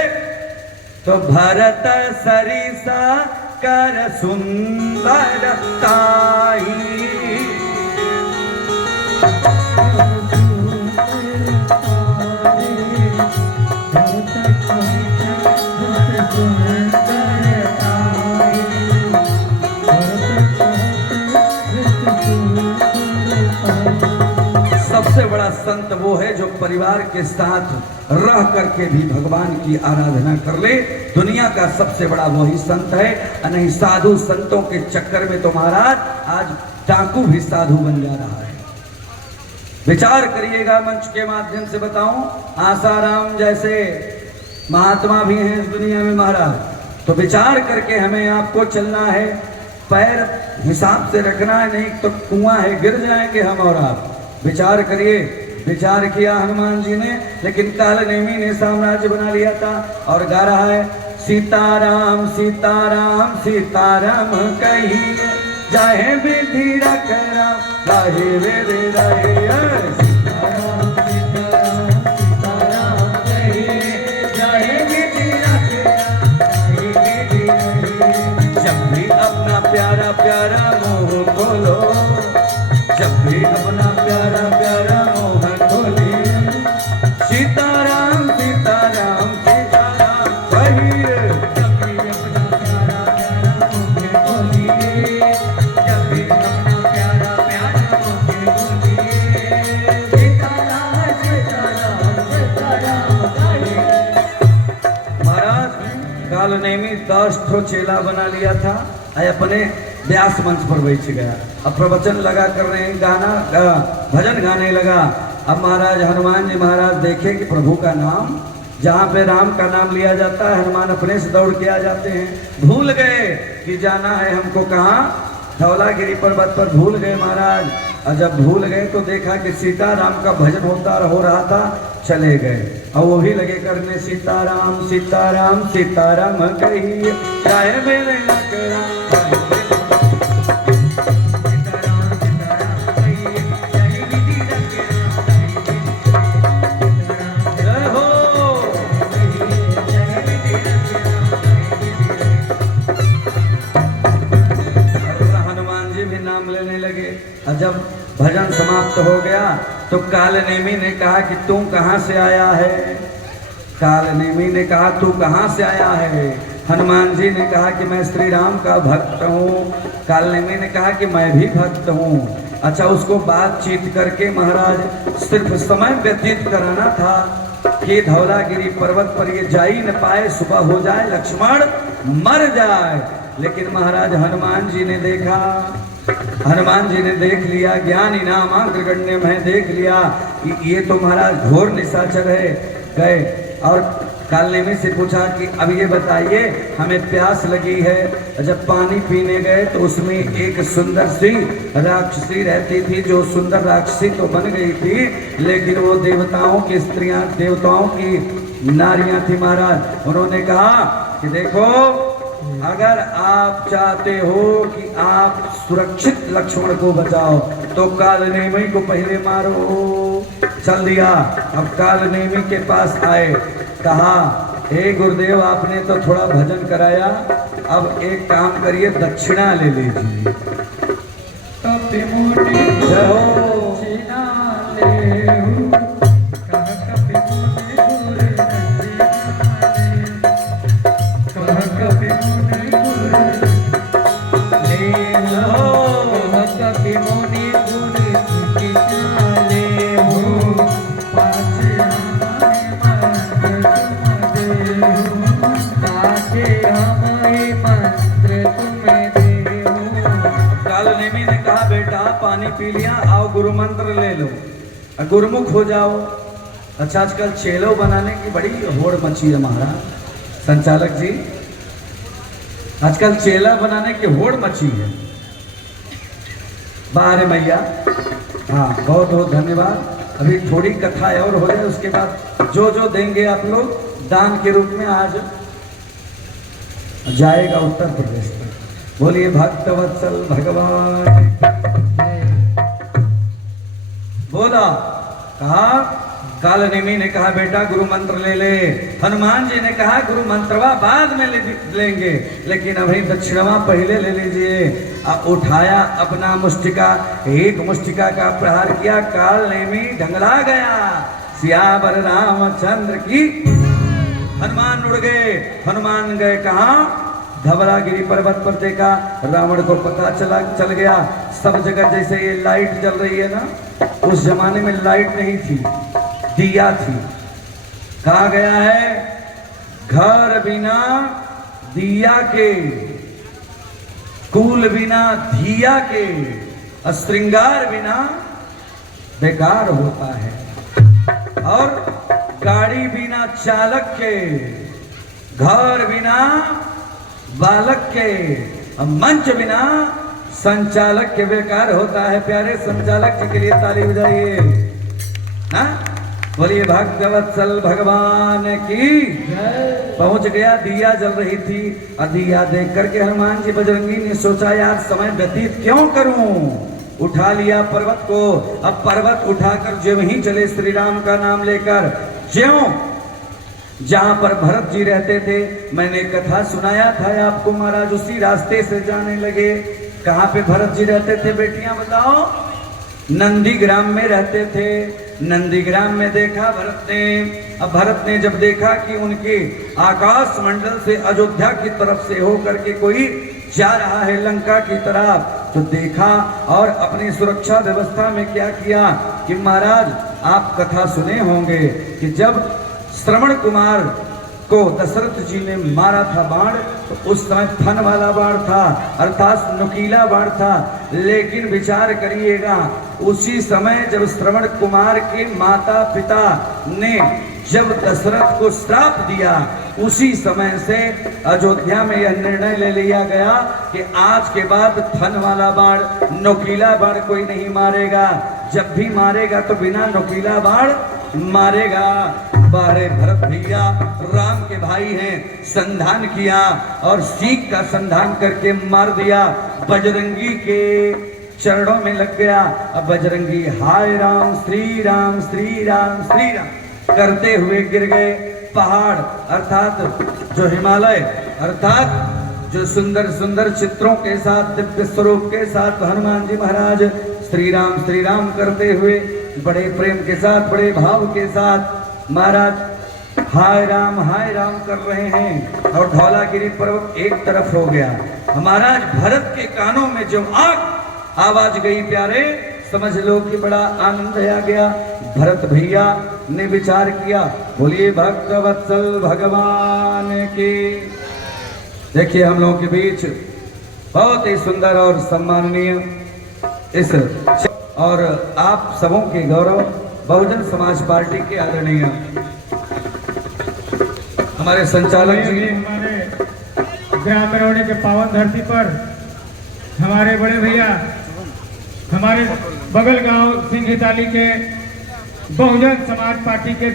तो भरत सरिसा कर सुंदरताई। सबसे बड़ा संत वो है जो परिवार के साथ रह करके भी भगवान की आराधना कर ले। दुनिया का सबसे बड़ा वही संत है। नहीं साधु संतों के चक्कर में तो महाराज आज डाकू भी साधु बन जा रहा है। विचार करिएगा, मंच के माध्यम से बताऊं, आसाराम जैसे महात्मा भी हैं इस दुनिया में महाराज। तो विचार करके हमें आपको चलना है, पैर हिसाब से रखना है, नहीं तो कुआं है, गिर जाएंगे हम और आप। विचार करिए। विचार किया हनुमान जी ने, लेकिन कालनेमी ने साम्राज्य बना लिया था और गा रहा है, सीताराम सीताराम सीताराम कहिए, जाहे विधि रखरा गाहे वेद रहे। सीताराम सीताराम सीताराम कहिए, जाहे विधि रखरा गाहे वेद रहे। जब भी अपना प्यारा प्यारा मोह खोलो, जब भी अपना प्यारा प्यारा मोह खोलिए, सीताराम सीताराम सीताराम कहिए। जब भी अपना प्यारा प्यारा मोह खोलिए, जब भी अपना प्यारा प्यारा मोह खोलिए, सीताराम सीताराम सीताराम कहिए। महाराज कालनेमी 10 ठो चेला बना लिया था, अपने व्यास मंच पर बैठ गया। अब प्रवचन लगा कर रहे हैं, गाना भजन गाने लगा। अब महाराज हनुमान जी महाराज देखे कि प्रभु का नाम, जहाँ पे राम का नाम लिया जाता है, हनुमान अपने से दौड़ के आ जाते हैं। भूल गए कि जाना है हमको कहाँ, धौलागिरी पर्वत पर भूल गए महाराज। और जब भूल गए तो देखा कि सीताराम का भजन हो रहा था, चले गए और वो भी लगे करने, सीताराम सीताराम सीताराम कहिए, चाहे मेरे नकरा जब भजन समाप्त हो गया तो कालनेमी ने कहा कि तू कहाँ से आया है। कालनेमी ने कहा तू कहाँ से आया है। हनुमान जी ने कहा कि मैं श्री राम का भक्त हूँ। कालनेमी ने कहा कि मैं भी भक्त हूँ। अच्छा, उसको बातचीत करके महाराज सिर्फ समय व्यतीत कराना था। कि धौलागिरी पर्वत पर ये जा ही न पाए, सुबह हो जाए लक्ष्मण मर जाए। लेकिन महाराज हनुमान जी ने देखा, हनुमान जी ने देख लिया, ज्ञान इनाम अग्रगण्य में देख लिया कि ये तो महाराज घोर निशाचर है। गए और कालनेमी से पूछा कि अब ये बताइए हमें प्यास लगी है। जब पानी पीने गए तो उसमें एक सुंदर सी राक्षसी रहती थी, जो सुंदर राक्षसी तो बन गई थी लेकिन वो देवताओं की स्त्रियां, देवताओं की नारियां थी महाराज। उन्होंने कहा कि देखो अगर आप चाहते हो कि आप सुरक्षित लक्ष्मण को बचाओ तो कालनेमी को पहले मारो। चल दिया। अब कालनेमी के पास आए, कहा हे गुरुदेव आपने तो थोड़ा भजन कराया, अब एक काम करिए दक्षिणा ले लीजिए। कपि मुनि दक्षिणा लेहु, कह कपि मुनि गुर दक्षिणा लेहु, कह कपि मुनि गुर लेहु, कह कपि मुनि गुर दक्षिणा लेहु, पाछे हमारे मंत्र तुम्हें देहु। कालनेमी ने कहा बेटा पानी पी लिया, आओ गुरु मंत्र ले लो, गुरुमुख हो जाओ। अच्छा आजकल चेलो बनाने की बड़ी होड़ मची है महाराज संचालक जी, आजकल चेला बनाने की होड़ मची है। बाहर मैया, हाँ बहुत बहुत धन्यवाद। अभी थोड़ी कथा और हो जाए उसके बाद जो जो देंगे आप लोग दान के रूप में आज जाएगा उत्तर प्रदेश में। बोलिए भक्तवत्सल भगवान। बोला, कहा कालनेमी ने कहा बेटा गुरु मंत्र ले ले। हनुमान जी ने कहा गुरु मंत्रवा बाद में लेंगे, लेकिन अभी दक्षिणवा पहले ले लीजिए। अब उठाया अपना मुष्टिका, एक मुष्टिका का प्रहार किया, कालनेमी ढंगला गया। सियावर रामचंद्र की। हनुमान उड़ गए। हनुमान गए कहाँ? धवलागिरी पर्वत पर देखा, रावण को पता चल गया। सब जगह जैसे ये लाइट जल रही है ना, उस जमाने में लाइट नहीं थी, दिया थी। कहा गया है घर बिना दिया के, कुल बिना धिया के, श्रृंगार बिना बेकार होता है, और गाड़ी बिना चालक के, घर बिना बालक के, मंच बिना संचालक के बेकार होता है। प्यारे संचालक जी के लिए ताली बजाइए। हाँ बोलिए भक्तवत्सल भगवान की। पहुंच गया, दिया जल रही थी, और दिया देख करके हनुमान जी बजरंगी ने सोचा यार समय व्यतीत क्यों करूं। उठा लिया पर्वत को। अब पर्वत उठाकर ज्यों ही चले श्री राम का नाम लेकर, ज्यों जहां पर भरत जी रहते थे, मैंने कथा सुनाया था आपको महाराज, उसी रास्ते से जाने लगे। कहां पे भरत जी रहते थे बेटियां बताओ? नंदीग्राम में रहते थे। नंदीग्राम में देखा भरत ने। अब भरत ने जब देखा कि उनके आकाश मंडल से अयोध्या की तरफ से होकर के कोई जा रहा है लंका की तरफ, तो देखा और अपनी सुरक्षा व्यवस्था में क्या किया कि महाराज आप कथा सुने होंगे कि जब श्रवण कुमार को दशरथ जी ने मारा था बाण, तो उस समय फन वाला बाण था, अर्थात नुकीला बाण था। लेकिन विचार करिएगा, उसी समय जब श्रवण कुमार के माता पिता ने जब दशरथ को श्राप दिया, उसी समय से अयोध्या में यह निर्णय ले लिया गया कि आज के बाद फन वाला बाण, नुकीला बाण कोई नहीं मारेगा। जब भी मारेगा तो बिना नुकीला बाण मारेगा। बारे भरत भैया राम के भाई हैं, संधान किया और सीख का संधान करके मार दिया। बजरंगी के चरणों में लग गया। अब बजरंगी हाय राम श्री राम श्री राम श्री राम करते हुए गिर गए। पहाड़ अर्थात जो हिमालय, अर्थात जो सुंदर सुंदर चित्रों के साथ, दिव्य स्वरूप के साथ हनुमान जी महाराज श्री राम करते हुए बड़े प्रेम के साथ, बड़े भाव के साथ महाराज हाय राम कर रहे हैं। और धौलागिरी पर्वत एक तरफ हो गया। महाराज भरत के कानों में जो आवाज गई प्यारे, समझ लो कि बड़ा आनंद आ गया। भरत भैया ने विचार किया, बोलिए भक्त वत्सल भगवान की। देखिए हम लोगों के बीच बहुत ही सुंदर और सम्माननीय इस और आप सबों के गौरव बहुजन समाज पार्टी के आदरणीय हमारे संचालक जी, हमारे ग्राम बरौनी के पावन धरती पर हमारे बड़े भैया हमारे बगल गांव सिंघिताली के बहुजन समाज पार्टी के